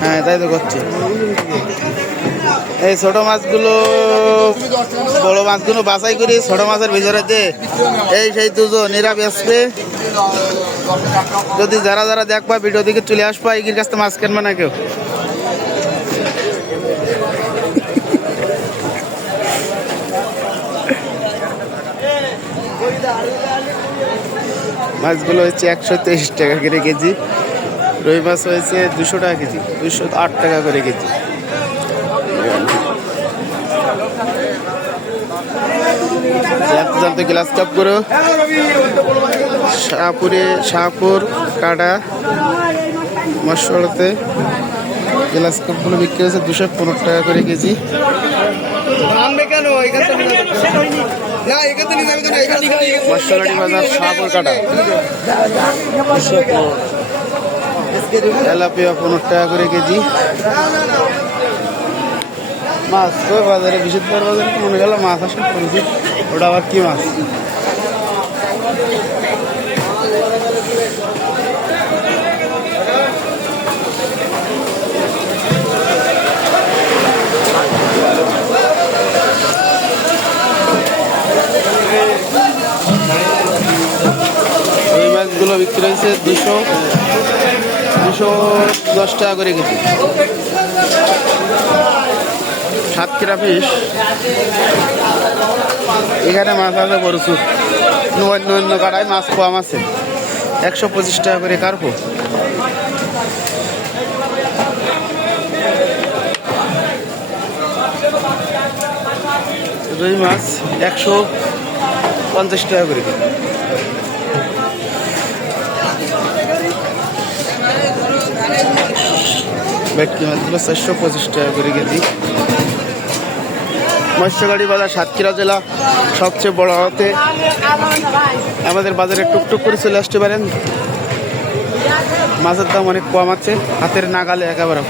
হ্যাঁ তাই তো করছে। এই ছোট মাছগুলো বড় মাছগুলো বাছাই করি, ছোট মাছের ভিতরে দিয়ে এই সেই দুজন এরা বেচবে। যদি যারা যারা দেখবা ভিডিও দিকে চলে আসবা, এগির কাছ থেকে মাছ কিনবা না কেউ। মাছগুলো হচ্ছে 123 টাকা করে কেজি। রুই মাছ হয়েছে 200 টাকা কেজি, 208 টাকা করে কেজি। জানতে গ্লাস কাপ করো শাহপুর কাটা মশলাতে গ্লাস কাপগুলো বিক্রি হয়েছে 215 টাকা করে কেজি। মশলাটি বাজার শাহপুর কাটা তেলাপিয়া 15 টাকা করে কেজি। মাছ তো বাজারে বৃহস্পতিবার বাজারে মনে গেল মাছ আসে করেছি, ওটা আবার কি মাছ? এই মাছগুলো বিক্রি হয়েছে 210 টাকা করে কেজি। সাতক্ষীরা ফিশ, এখানে মাছ আছে প্রচুর। অন্য কাটায় মাছ কম আছে, 125 টাকা করে কার্পো। রুই মাছ 150 টাকা করে কেজি। ভেটকি মাছগুলো 425 টাকা করে কেজি। মৎস্যগাড়ি বাজার সাতক্ষীরা জেলা সবচেয়ে বড় হতে আমাদের বাজারে টুকটুক করে চলে আসতে পারেন। মাছের দাম অনেক কম আছে, হাতের নাগালে একেবারে।